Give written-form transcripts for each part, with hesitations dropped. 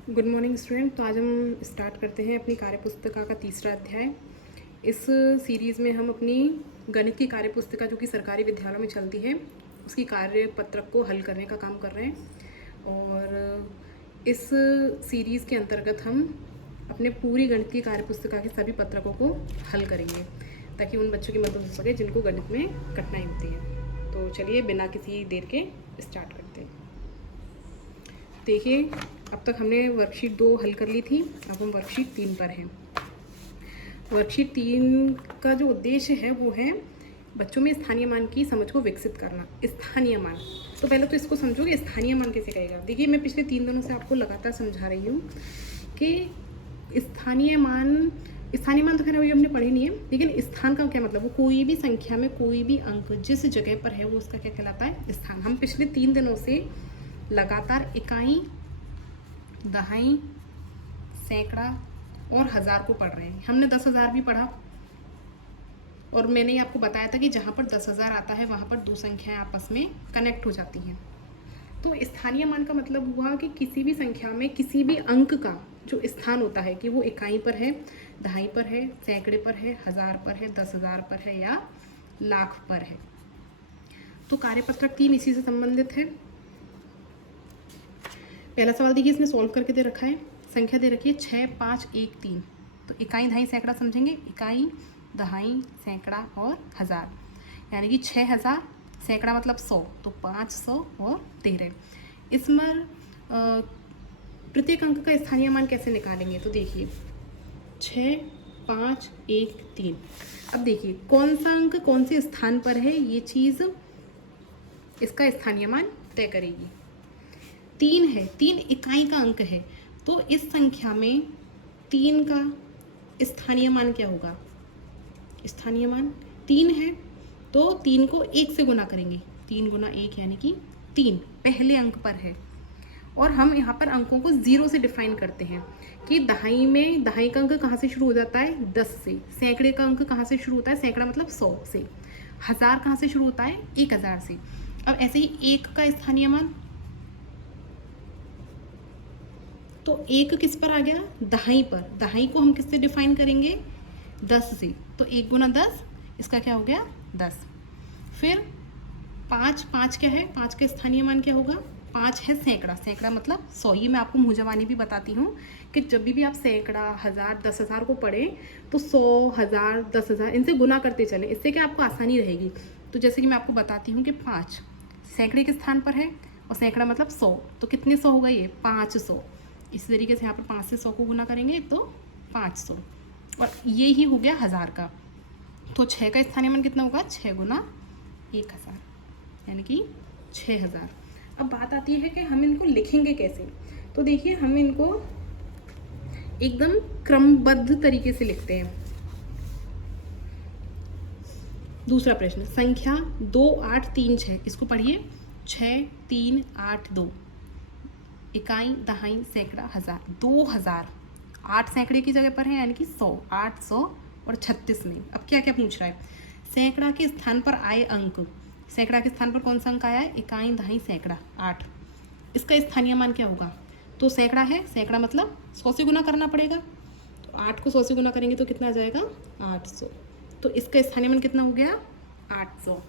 Good morning student. तो आज हम स्टार्ट करते हैं अपनी कार्यपुस्तिका का तीसरा अध्याय। इस सीरीज़ में हम अपनी गणित की कार्यपुस्तिका जो कि सरकारी विद्यालयों में चलती है उसकी कार्यपत्रक को हल करने का काम कर रहे हैं। और इस सीरीज़ के अंतर्गत हम अपने पूरी गणित की कार्यपुस्तिका के सभी पत्रकों को हल करेंगे ताकि उन बच्चों की मदद हो सके जिनको गणित में कठिनाई होती है। तो चलिए बिना किसी देर के स्टार्ट करते हैं। देखिए, अब तक हमने वर्कशीट 2 हल कर ली थी, अब हम वर्कशीट 3 पर हैं। वर्कशीट 3 का जो उद्देश्य है वो है बच्चों में स्थानीय मान की समझ को विकसित करना। स्थानीय मान, तो पहले तो इसको समझो कि स्थानीय मान कैसे कहेगा। देखिए, मैं पिछले 3 दिनों से आपको लगातार समझा रही हूँ कि स्थानीय मान तो खैर अभी हमने पढ़ी नहीं है, लेकिन स्थान का क्या मतलब, वो कोई भी संख्या में कोई भी अंक जिस जगह पर है वो उसका क्या कहलाता है, स्थान। हम पिछले 3 दिनों से लगातार इकाई, दहाई, सैकड़ा और हज़ार को पढ़ रहे हैं। हमने 10,000 भी पढ़ा और मैंने आपको बताया था कि जहाँ पर 10,000 आता है वहाँ पर दो संख्याएं आपस में कनेक्ट हो जाती हैं। तो स्थानीय मान का मतलब हुआ कि किसी भी संख्या में किसी भी अंक का जो स्थान होता है कि वो इकाई पर है, दहाई पर है, सैकड़े पर है, हज़ार पर है, 10,000 पर है या लाख पर है। तो कार्यपत्रक 3 इसी से संबंधित है। पहला सवाल देखिए, इसमें सॉल्व करके दे रखा है, संख्या दे रखी है 6, 5, 1, 3। तो इकाई, दहाई, सैकड़ा समझेंगे। इकाई, दहाई, सैकड़ा और हज़ार, यानी कि 6,000, सैकड़ा मतलब 100, तो 500 और 13। इसमें प्रत्येक अंक का स्थानीय मान कैसे निकालेंगे, तो देखिए 6, 5, 1, 3। अब देखिए कौन सा अंक कौन से स्थान पर है, ये चीज़ इसका स्थानीय मान तय करेगी। 3 है, 3 इकाई का अंक है, तो इस संख्या में 3 का स्थानीय मान क्या होगा। स्थानीय मान 3 है तो 3 को 1 से गुना करेंगे। 3 गुना 1 यानी कि 3 पहले अंक पर है। और हम यहाँ पर अंकों को 0 से डिफाइन करते हैं कि दहाई में दहाई का अंक कहाँ से शुरू हो जाता है, 10 से। सैकड़े का अंक कहाँ से शुरू होता है, सैकड़ा मतलब 100 से। हज़ार कहाँ से शुरू होता है, 1000 से। अब ऐसे ही 1 का स्थानीय मान, तो 1 किस पर आ गया, दहाई पर। दहाई को हम किससे डिफाइन करेंगे, 10 से। तो 1 गुना 10, इसका क्या हो गया, 10। फिर 5 क्या है, 5 का स्थानीय मान क्या होगा, 5 है सैकड़ा। सैकड़ा मतलब 100। ये मैं आपको मुँह जबानी भी बताती हूँ कि जब भी आप सैकड़ा, हज़ार, 10,000 को पढ़ें तो 100, 1000, 10,000 इनसे गुना करते चलें। इससे क्या आपको आसानी रहेगी। तो जैसे कि मैं आपको बताती हूँ कि 5 सैकड़े के स्थान पर है और सैकड़ा मतलब 100, तो कितने 100 होगा, ये 500। इसी तरीके से यहाँ पर 5 से 100 को गुना करेंगे तो 500। और ये ही हो गया हज़ार का। तो 6 का स्थानीय मान कितना होगा, 6 गुना 1000 यानी कि 6000। अब बात आती है कि हम इनको लिखेंगे कैसे। तो देखिए, हम इनको एकदम क्रमबद्ध तरीके से लिखते हैं। दूसरा प्रश्न, संख्या 2, 8, 3, 6, इसको पढ़िए। 6, 3, 8, 2। इकाई, दहाई, सैकड़ा, हज़ार। 2000 8 सैकड़े की जगह पर है यानी कि 100, 800 और 36 में। अब क्या क्या पूछ रहा है, सैकड़ा के स्थान पर आए अंक। सैकड़ा के स्थान पर कौन सा अंक आया है, इकाई, दहाई, सैकड़ा 8। इसका स्थानीय मान क्या होगा, तो सैकड़ा है, सैकड़ा मतलब 100 से गुना करना पड़ेगा। तो 8 को 100 से गुना करेंगे तो कितना आ जाएगा, 800। तो इसका स्थानीय मान कितना हो गया, 800।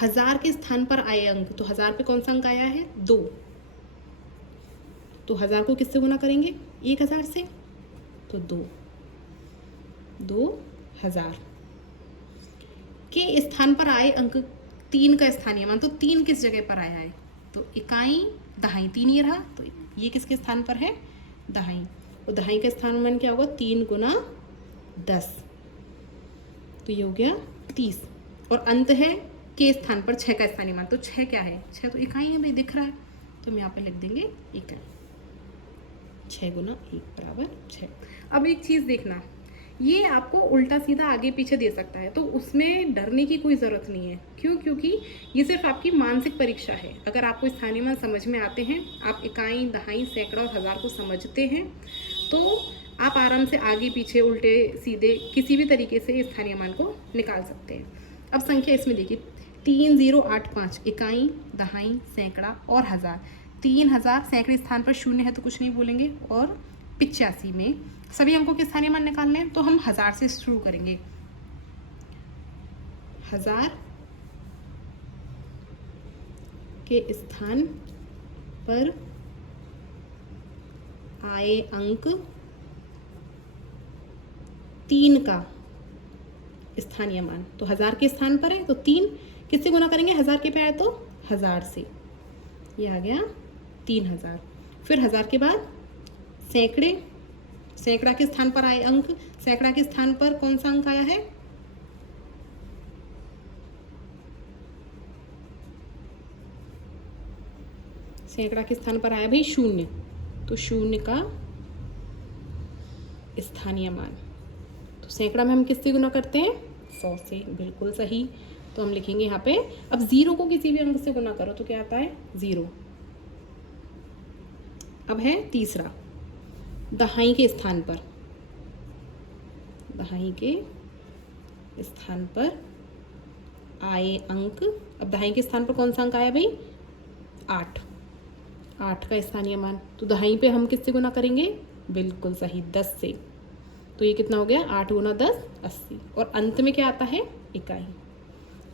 हज़ार के स्थान पर आए अंक, तो हज़ार पे कौन सा अंक आया है, 2। तो 1000 को किससे गुना करेंगे, 1000 से, तो 2000 के स्थान पर आए अंक। 3 का स्थानीय मान, तो 3 किस जगह पर आया है, तो इकाई, दहाई, 3 ये रहा, तो ये किसके स्थान पर है, दहाई। और दहाई का स्थान मान क्या होगा, 3 गुना 10, तो ये हो गया 30। और अंत है के स्थान पर 6 का स्थानीय मान, तो 6 क्या है, 6 तो इकाई है भाई, दिख रहा है, तो हम यहाँ पे लिख देंगे इकाई। 6 गुना 1 बराबर 6। अब एक चीज़ देखना, ये आपको उल्टा सीधा आगे पीछे दे सकता है, तो उसमें डरने की कोई ज़रूरत नहीं है। क्यों, क्योंकि ये सिर्फ आपकी मानसिक परीक्षा है। अगर आपको स्थानीय मान समझ में आते हैं, आप इकाई, दहाई, सैकड़ा और हज़ार को समझते हैं, तो आप आराम से आगे पीछे उल्टे सीधे किसी भी तरीके से स्थानीय मान को निकाल सकते हैं। अब संख्या इसमें देखिए, 3085 इकाई, दहाई, सैकड़ा और हज़ार। 3000 सैकड़े स्थान पर शून्य है तो कुछ नहीं बोलेंगे, और 85 में सभी अंकों के स्थानीय मान निकालने हैं, तो हम 1000 से शुरू करेंगे। 1000 के स्थान पर आए अंक 3 का स्थानीय मान, तो 1000 के स्थान पर है तो 3 किससे गुना करेंगे, 1000 के पे आए तो 1000 से, ये आ गया 3000। फिर 1000 के बाद सैकड़े, सैकड़ा के स्थान पर आए अंक, सैकड़ा के स्थान पर कौन सा अंक आया है, सैकड़ा के स्थान पर आया भाई 0, तो 0 का स्थानीय मान, तो सैकड़ा में हम किससे गुना करते हैं, 100 से, बिल्कुल सही। तो हम लिखेंगे यहाँ पे, अब 0 को किसी भी अंक से गुना करो तो क्या आता है, 0। अब है तीसरा, दहाई के स्थान पर, दहाई के स्थान पर आए अंक, अब दहाई के स्थान पर कौन सा अंक आया भाई, 8, 8 का स्थानीय मान, तो दहाई पे हम किससे गुना करेंगे, बिल्कुल सही, 10 से, तो ये कितना हो गया, 8 गुना 10 80, और अंत में क्या आता है, इकाई,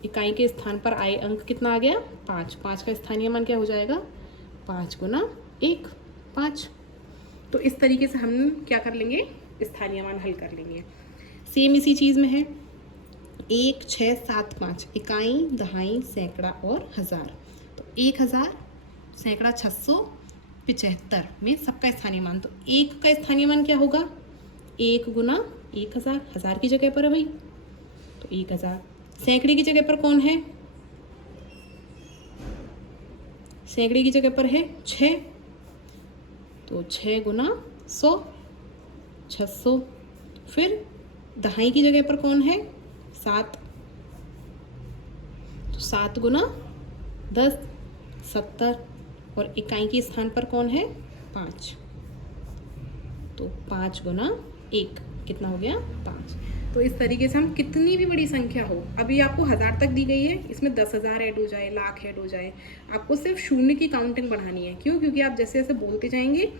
इकाई के स्थान पर आए अंक कितना आ गया, 5, 5 का स्थानीय मान क्या हो जाएगा, 5 गुना 1, 5। तो इस तरीके से हम क्या कर लेंगे, स्थानीय मान हल कर लेंगे। सेम इसी चीज़ में है 1, 6, 7, 5, इकाई, दहाई, सैकड़ा और 1000, तो 1000 सैकड़ा 675 में सबका स्थानीय मान, तो 1 का स्थानीय मान क्या होगा, 1 गुना 1000, 1000 की जगह पर है भाई, तो 1000। सैकड़े की जगह पर कौन है, सैकड़े की जगह पर है 6, तो 6 गुना 100, 600। फिर दहाई की जगह पर कौन है, 7, तो 7 गुना 10, 70, और इकाई के स्थान पर कौन है, 5, तो 5 गुना 1 कितना हो गया, 5। तो इस तरीके से हम कितनी भी बड़ी संख्या हो, अभी आपको 1000 तक दी गई है, इसमें 10,000 ऐड हो जाए, लाख ऐड हो जाए, आपको सिर्फ 0 की काउंटिंग बढ़ानी है। क्यों, क्योंकि आप जैसे जैसे बोलते जाएंगे,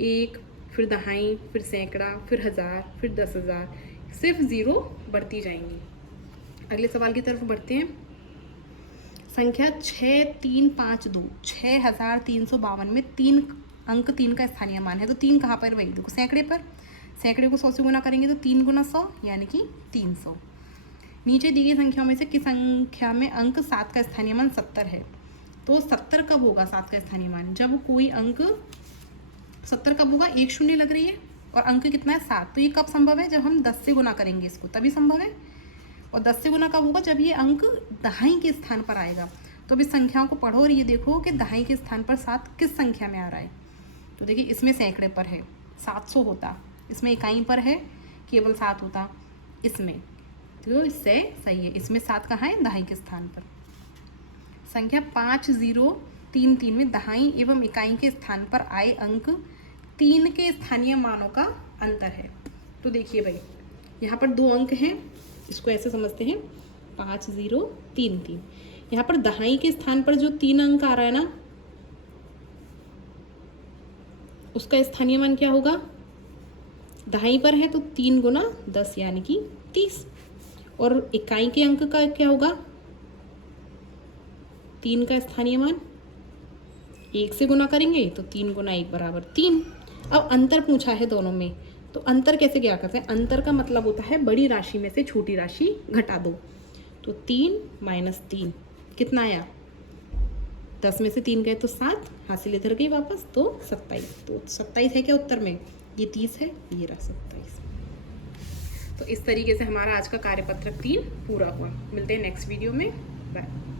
1, फिर दहाई, फिर सैकड़ा, फिर 1000, फिर 10,000, सिर्फ 0 बढ़ती जाएंगी। अगले सवाल की तरफ बढ़ते हैं। संख्या 6352, 6352 में 3 अंक 3 का स्थानीय मान है, तो 3 कहाँ पर, वही देखो सैकड़े पर, सैकड़े को 100 से गुना करेंगे तो 3 गुना 100 यानी कि 300। नीचे दी गई संख्याओं में से किस संख्या में अंक 7 का स्थानीय मान 70 है, तो 70 कब होगा 7 का स्थानीय मान, जब कोई अंक 70 कब होगा, 1 शून्य लग रही है और अंक कितना है 7, तो ये कब संभव है, जब हम 10 से गुना करेंगे इसको, तभी संभव है। और 10 से गुना कब होगा, जब ये अंक दहाई के स्थान पर आएगा। तो अब इस संख्याओं को पढ़ो और ये देखो कि दहाई के स्थान पर 7 किस संख्या में आ रहा है। तो देखिए इसमें सैकड़े पर है 700 होता, इसमें इकाई पर है केवल 7 होता, इसमें, तो इससे सही है, इसमें 7 कहाँ है, दहाई के स्थान पर। संख्या 5033 में दहाई एवं इकाई के स्थान पर आए अंक 3 के स्थानीय मानों का अंतर है। तो देखिए भाई, यहाँ पर 2 अंक हैं, इसको ऐसे समझते हैं 5033, यहाँ पर दहाई के स्थान पर जो 3 अंक आ रहा है ना, उसका स्थानीय मान क्या होगा, दहाई पर है तो 3 गुना 10 यानी कि 30, और इकाई के अंक का क्या होगा, 3 का स्थानीय मान 1 से गुना करेंगे तो 3 गुना 1 बराबर 3। अब अंतर पूछा है दोनों में, तो अंतर कैसे क्या करते हैं, अंतर का मतलब होता है बड़ी राशि में से छोटी राशि घटा दो, तो 3 माइनस 3 कितना आया, 10 में से 3 गए तो 7, हासिल इधर गई वापस, तो 27, तो 27 है क्या उत्तर में, ये 30 है, ये रहा 27। तो इस तरीके से हमारा आज का कार्यपत्रक 3 पूरा हुआ। मिलते हैं नेक्स्ट वीडियो में, बाय।